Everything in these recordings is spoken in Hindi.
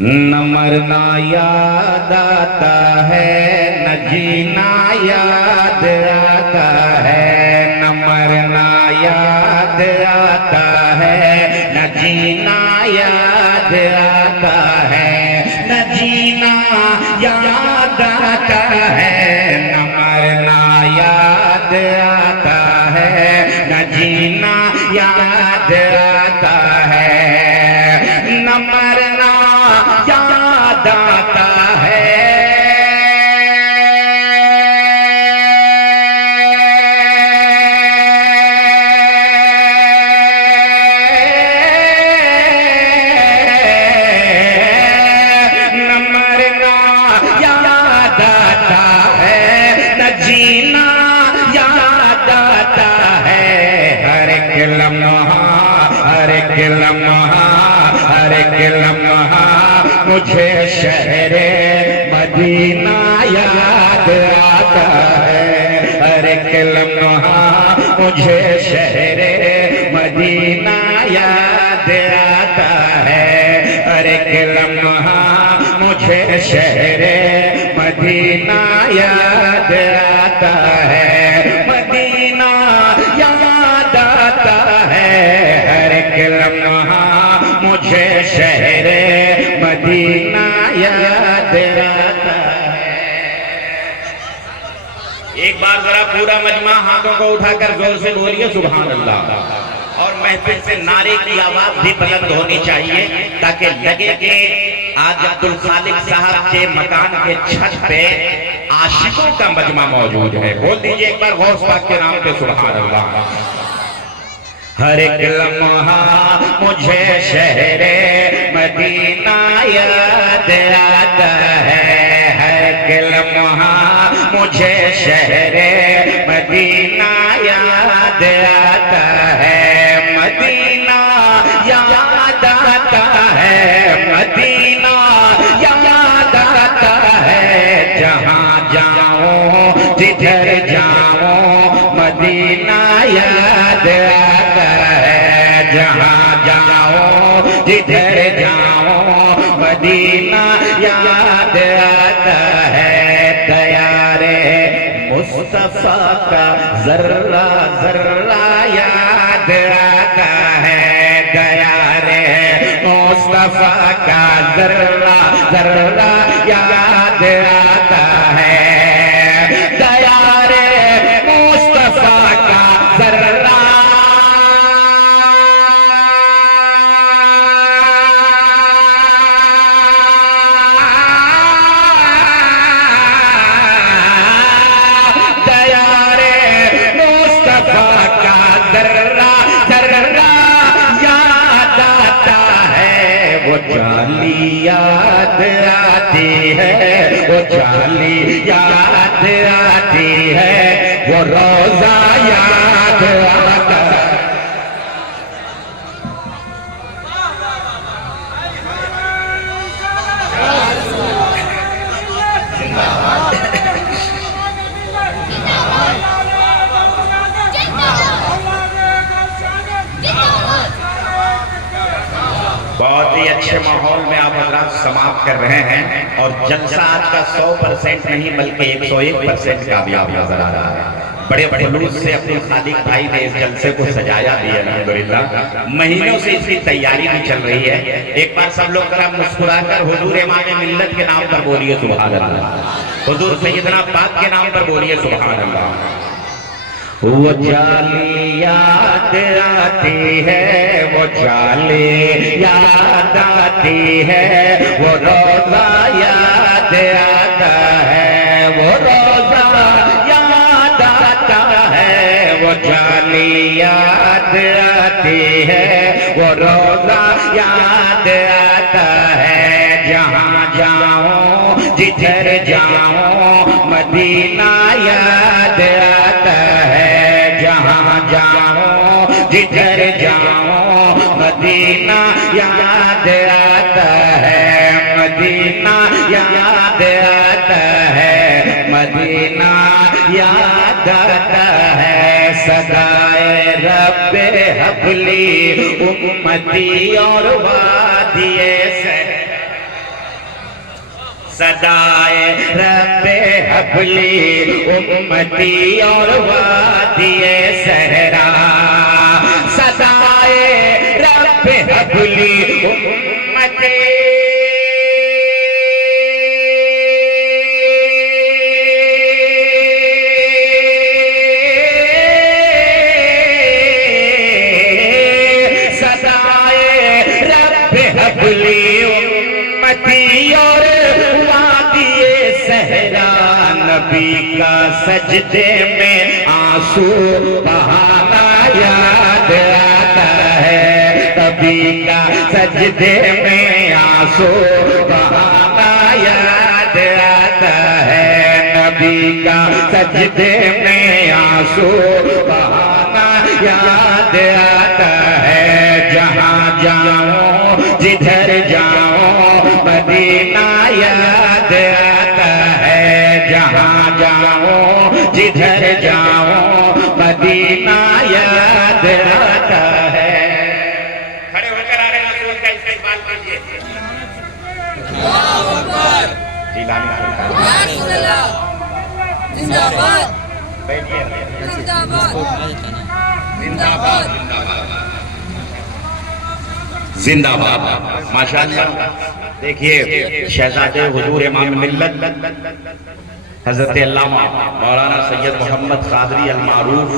न मरना याद आता है, न जीना याद आता है। न मरना याद आता है, न जीना याद आता है। न जीना याद आता है, न मरना याद आता है। न जीना याद आता है, न मरना याद आता है। न मरना याद आता है, न जीना याद आता है। हर एक लम्हा, हर एक लम्हा, हर एक लम्हा मुझे शहरे मदीना याद आता है। हर एक लम्हा मुझे शहरे मदीना याद आता है। हर एक लम्हा मुझे शहरे मदीना याद आता है। मदीना याद आता है, हर एक लम्हा मुझे शहरे मदीना याद आता है। एक बार जरा पूरा मजमा हाथों को उठाकर जोर से बोलिए सुभान अल्लाह। और महफिल से नारे की आवाज भी बुलंद होनी चाहिए ताकि लगे कि आज अब्दुल खालिक साहब के मकान के छत पे आशिकों का मजमा मौजूद है। बोल दीजिए एक बार गौस पाक के नाम पे सुभान अल्लाह। हर एक लम्हा मुझे शहरे मदीना याद आता है। हर एक लम्हा मुझे शहरे मदीना याद आता है। मदीना याद आता है, मदीना याद आता है। जहाँ जाऊं जिधर जाऊं मदीना याद आता है। जहाँ जाऊं जिधर जाऊं मदीना याद आता है। दयारे मुस्तफा का जर्रा जर्रा याद आता है। दयारे मुस्तफा का जर्रा जर्रा याद आता है। दयारे मुस्तफा का जर्रा जाली याद आती है, वो जाली याद आती है। वो रोजा याद आता है। बहुत ही अच्छे माहौल में आप हजरात समाप्त कर रहे हैं और जलसा आज का 100% नहीं बल्कि 101% कामयाब नजर आ रहा है। बड़े खुलूस से अब्दुल खालिक भाई ने इस जलसे को सजाया भी है अल्हम्दुलिल्लाह। महीनों से इसकी तैयारी भी चल रही है। एक बार सब लोग जरा मुस्कुराकर हुजूर इमाम मिल्लत के नाम पर बोलिए सुभान अल्लाह। हुजूर सैयदना पाक के नाम पर बोलिए सुभान अल्लाह। वो जाली याद आती है, वो जाली याद आती है। वो रोजा याद आता है, वो रोजा याद आता है। वो जाली याद आती है, वो रोजा याद आता है। जहाँ जाऊं जिधर जाऊं मदीना याद आता है। जहाँ जाऊं जिधर जाऊं मदीना याद आता है। मदीना याद आता है, मदीना याद आता है। सदाए रब्बे हबली उम्मती और वादिए से सदाए रब्बे हबली उम्मती और वादिए सहरा, सदाए रब्बे हबली उम्मती और वादिए सहरा। नबी का सजदे में आंसू बहाना याद आता है, नबी का सजदे में आंसू बहाना याद आता है, नबी का सजदे में आंसू बहाना याद आता है। जहाँ जाओ जिधर जाओ मदीना याद आता है, जहाँ जाओ जिधर जाओ मदीना याद आता है। खड़े होकर आ रहे हैं, रसूल का इस्तेमाल कीजिए। जिलानी जिंदाबाद जिंदाबाद जिंदाबाद जिंदाबाद। माशाअल्लाह। देखिए शहजादे हुजूर इमाम मिल्लत हजरत अल्लामा मौलाना सैयद मोहम्मद कादरी अल मारूफ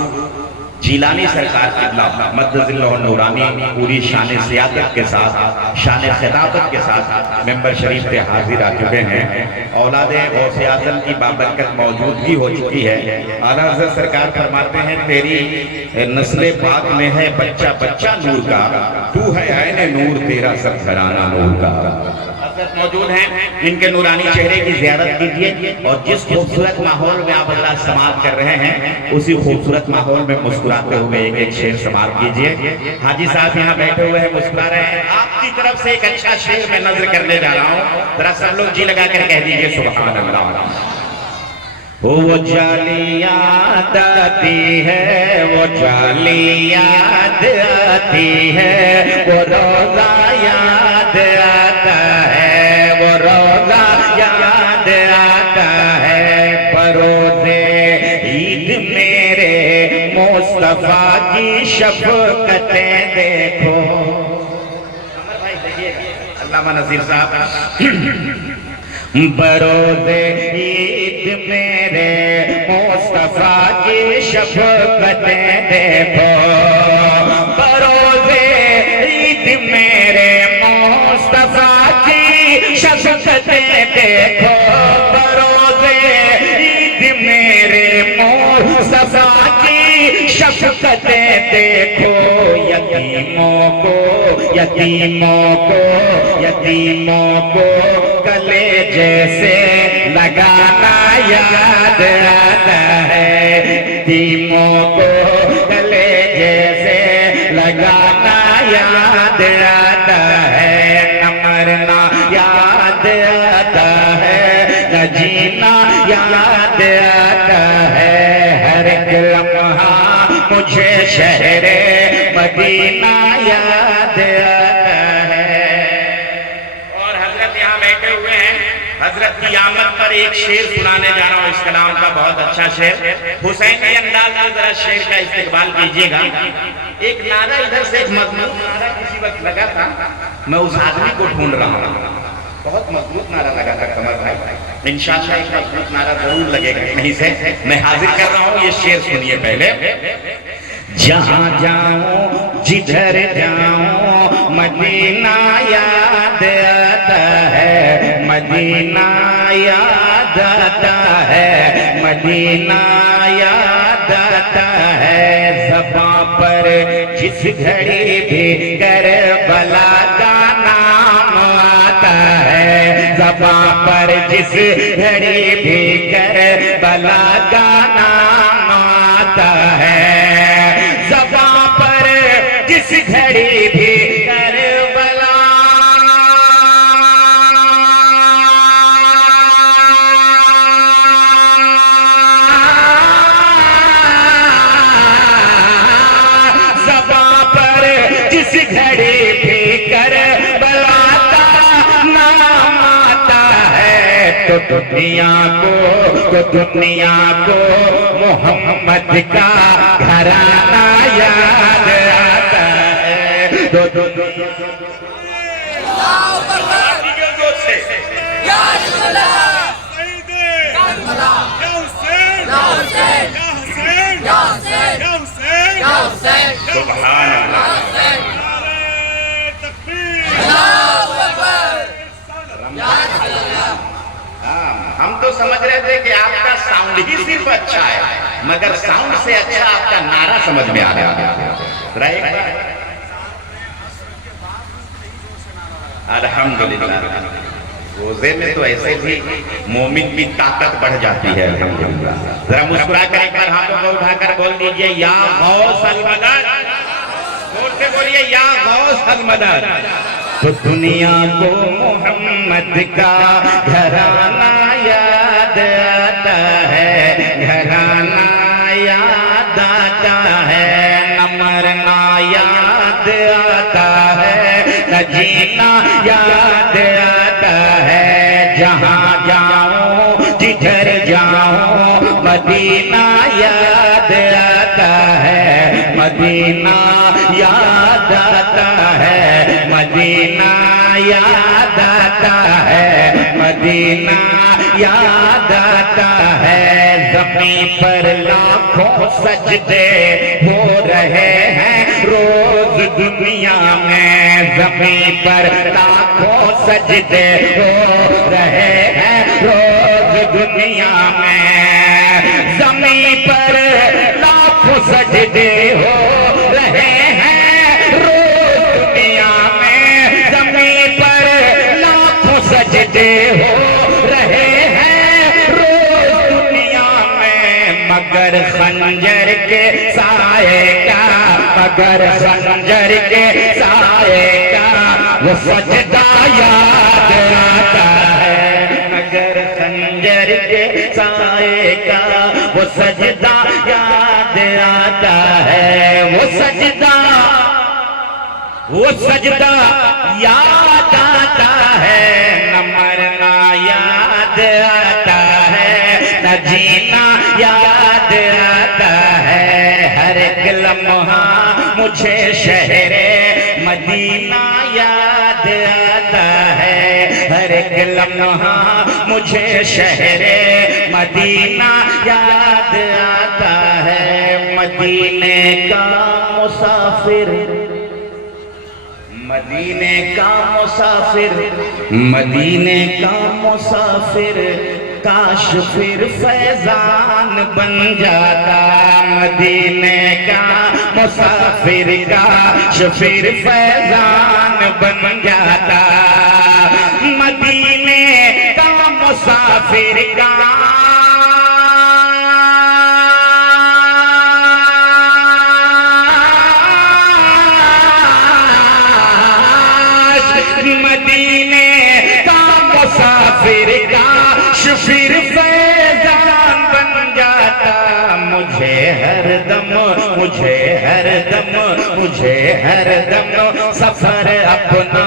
जीलानी सरकार किबला मद्दजिल्लाह नूरानी पूरी शान सियादत के साथ, शान खिलाफत के साथ मेंबर शरीफ पे हाजिर आ चुके हैं। औलादे गौसे आज़म की बाबरकत मौजूदगी हो चुकी है। आला हज़रत सरकार फरमाते हैं तेरी नस्ल पाक में है बच्चा बच्चा नूर का, तू है ऐने नूर तेरा सब घराना नूर का। मौजूद हैं, इनके नूरानी चेहरे की ज़ियारत कीजिए और जिस खूबसूरत माहौल में आप अल्लाह समात कर रहे हैं उसी खूबसूरत माहौल में मुस्कुराते हुए एक एक शेर समात कीजिए। हाजी साहब यहाँ बैठे हुए हैं, मुस्कुरा रहे हैं। आपकी तरफ से एक अच्छा शेर मैं नजर करने जा रहा हूँ, जरा सब लोग जी लगा कर कह दीजिए सुभान अल्लाह। वो जाली याद आती है, वो जाली याद आती है, वो रोजा याद आता है, वो रोजा याद आता है। बरोज़े ईद मेरे मुस्तफा की शफ़क़तें देखो। अल्लामा नज़ीर साहब। बरोज़े ईद मेरे मुस्तफा की शफ़क़तें देखो, बरोज़े ईद मेरे मुस्तफा की शफ़क़तें देखो, बरोज़े ईद मेरे मुस्तफा की शफ़क़तें देखो। यतीमों को यतीमों को यतीमों को गले जैसे लगाना याद आता है, यतीमों को गले जैसे लगाना याद आता है। न मरना याद आता है, न जीना याद आता है, हर एक लम्हा मुझे शहरे मदीना याद आता है। और हजरत यहाँ बैठे हुए हैं, हजरत की आमद पर एक शेर सुनाने जा रहा हूँ इस कलाम का, बहुत अच्छा शेर। हुसैन के अंदाज में जरा शेर का इस्तेमाल कीजिएगा। एक नारा इधर से एक मजबूत नारा किसी वक्त लगा था, मैं उस आदमी को ढूंढ रहा हूँ। बहुत मजबूत नारा लगा था कमर भाई, इंशाअल्लाह एक मजबूत नारा जरूर लगेगा कहीं से। मैं हाजिर कर रहा हूँ, ये शेर सुनिए पहले। जहाँ जाऊं जिधर जाऊं मदीना याद आता है, मदीना याद आता है, मदीना याद आता है। ज़बां पर जिस घड़ी भी करबला का नाम आता है, ज़बां पर जिस घड़ी भी करबला का नाम आता है, जिस घड़ी भी करबला ज़बां पर जिस घड़ी भी करबला का नाम आता है, तो दुनिया को मोहम्मद का घराना याद आता है। तो दुनिया हम तो समझ रहे थे कि आपका साउंड ही सिर्फ अच्छा है, मगर साउंड से अच्छा आपका नारा समझ में आ रहा है। अल्हम्दुलिल्लाह, रोजे में तो ऐसे भी मोमिन की ताकत बढ़ जाती है। अल्हम्दुलिल्लाह, जरा मुस्कुरा कर एक बार हाथों को उठाकर बोल दीजिए या गौस अल मदद, जोर से बोलिए या गौस अल मदद। तो दुनिया को मोहम्मद का घराना याद आता है, घराना याद आता है, न मरना याद आता है, न जीना याद आता है। जहाँ जाऊं जिधर जाऊं मदीना याद आता है, मदीना याद आता है, मदीना याद आता है, मदीना याद आता है। ज़मीं पर लाखों सजदे हो रहे हैं रोज दुनिया में, ज़मीं पर लाखों सजदे हो रहे हैं रोज दुनिया में, ज़मीं पर लाखों सजदे हो रहे हैं रोज दुनिया में, ज़मीं पर लाखों सजदे हो रहे हैं रोज दुनिया में। मगर खंजर के साए का, मगर खंजर के साए का वो सजदा याद आता है, मगर खंजर के साए का वो सजदा याद आता है। वो सजदा याद आता है, न मरना याद आता है, न जीना याद आता है। हर एक लम्हा मुझे शहरे मदीना याद आता है, हर एक लम्हा मुझे शहरे मदीना याद आता है। मदीने का मुसाफिर, मदीने का मुसाफिर, मदीने का मुसाफिर काश फिर फैजान बन जाता। मदीने का मुसाफिर काश फिर फैजान बन जाता। मदीने का मुसाफिर का मदीने का मुसाफिर काश फिर फैजान बन जाता। मुझे हर दम, मुझे हर दम, मुझे हर दम सफर अपना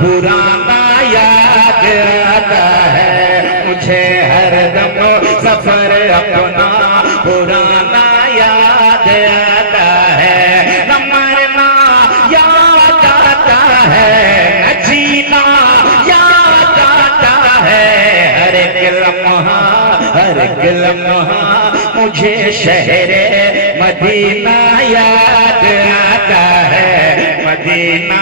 पुराना याद आता है, मुझे हर दम सफर अपना पुराना याद आता है। न मरना याद आता है, न जीना याद आता है। हर एक लम्हा, हर एक लम्हा मुझे शहरे मदीना याद आता है, मदीना